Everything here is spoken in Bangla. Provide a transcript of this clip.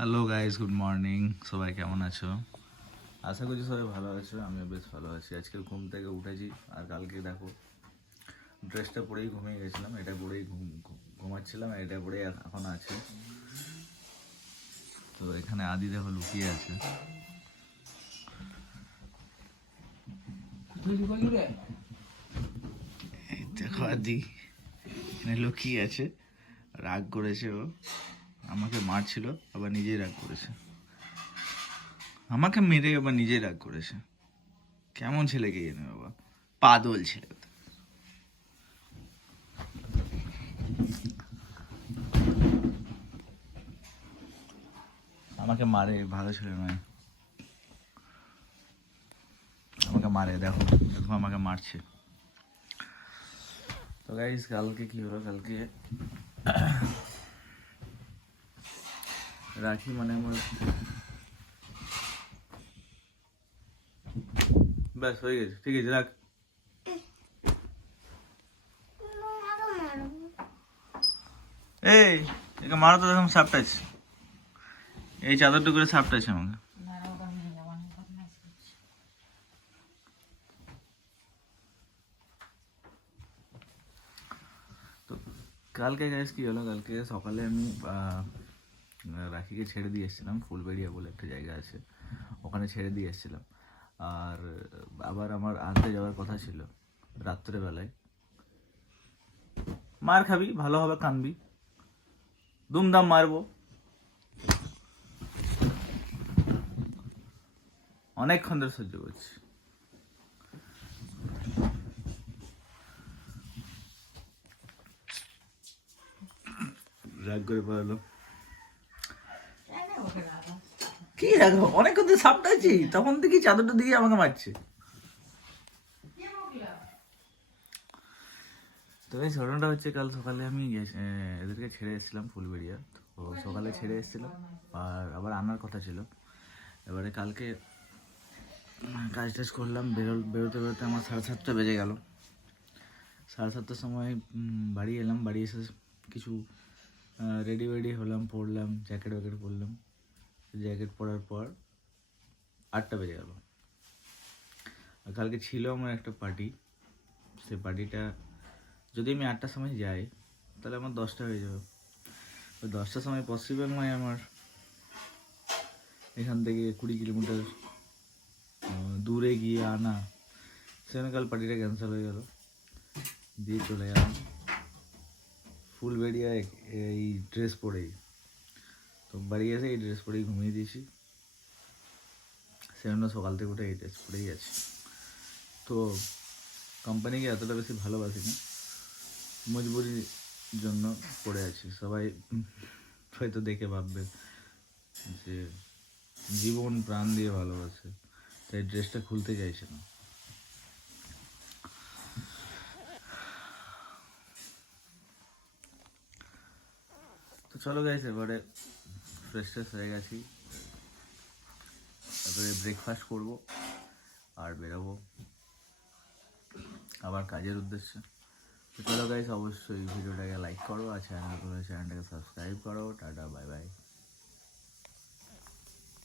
হ্যালো গাইস গুড মর্নিং সবাই কেমন আছো? আশা করছি সবাই ভালো আছো আমিও বেশ ভালো আছি। আজকে ঘুম থেকে উঠেছি আর কালকে দেখো ড্রেসটা পরেই ঘুমিয়ে গেছিলাম এটা পরেই ঘুম- ঘুম- ঘুমাচ্ছিলাম আর এটা পরেই এখ- এখন আছে। তো এখানে আদি দেখো লুকিয়ে আছে। এই দেখো আদি এখানে লুকিয়ে আছে। রাগ করেছে ও। আমাকে মারছিল, আবার নিজেই রাগ করেছে। আমাকে মেরে আবার নিজেই রাগ করেছে। কেমন ছেলেকে জানে বাবা? পাদল ছেলে আমাকে মারে, ভালো ছেলে নয়। আমাকে মারে, দেখো দেখো আমাকে মারছে। তো গাইস কালকে কি হলো? কালকে রাখি মানে আমার ব্যাস হয়ে গেছে ঠিক আছে রাখ এই একে মারো তো দেখুন সাপটাচ এই চাদরটা করে সাপটাচ আমাকে তো কালকে গাইস কি হলো কালকে সকালে আমি আহ, রাখিকে ছেড়ে দিয়ে এসেছিলাম, ফুলবেড়িয়া বলে একটা জায়গা আছে, ওখানে ছেড়ে দিয়ে এসেছিলাম। আর আবার আমার আনতে যাওয়ার কথা ছিল রাত্রেবেলায় মার খাবি ভালোভাবে কানবি। দুমদাম মারবো। অনেকক্ষণ ধরে সহ্য করছি। রাগ করে পারল কি রাখব অনেকক্ষণ ধরে সাপটাইছি তখন থেকে চাদরটা দিয়ে আমাকে মারছে। তো এই ঘটনাটা হচ্ছে কাল সকালে আমি এদেরকে ছেড়ে এসেছিলাম ফুলবেড়িয়া। তো সকালে ছেড়ে এসেছিলাম। আর আবার আনার কথা ছিল। এবারে কালকে কাজ টাজ করলাম। বেরো, বেরোতে বেরোতে আমার সাড়ে সাতটা বেজে গেল। সাড়ে সাতটার সময় বাড়ি এলাম। বাড়ি এসে কিছু রেডি ওয়েডি হলাম পড়লাম জ্যাকেট ওয়াকেট পরলাম। জ্যাকেট পরার পর আটটা বেজে গেল। আর কালকে ছিল আমার একটা পার্টি। সে পার্টিটা যদি আমি আটটার সময় যাই, তাহলে আমার দশটা হয়ে যাবে। ওই দশটার সময় পসিবল নয় আমার। এখান থেকে কুড়ি কিলোমিটার দূরে গিয়ে আনা। সেখানে কাল পার্টিটা ক্যান্সেল হয়ে গেল। দিয়ে চলে গেলাম ফুল বেরিয়ে এই ড্রেস পরেই। তো বাড়ি এসে এই ড্রেস পরেই ঘুমিয়ে দিয়েছি। সেজন্য সকাল থেকে উঠে এই ড্রেস পরেই আছি। তো কোম্পানিকে এতটা বেশি ভালোবাসি না মজবুরির জন্য পড়ে আছি। সবাই হয়তো দেখে ভাববে যে জীবন প্রাণ দিয়ে ভালোবাসে, তাই ড্রেসটা খুলতে চাইছে না। তো চলো গাইছে এবারে ফ্রেশ ট্রেশ হয়ে গেছি। তারপরে ব্রেকফাস্ট করব আর বেরোবো। আবার কাজের উদ্দেশ্যে। তো চলো গাইস অবশ্যই ভিডিওটাকে লাইক করো আর চ্যানেল চ্যানেলটাকে সাবস্ক্রাইব করো। Tata bye bye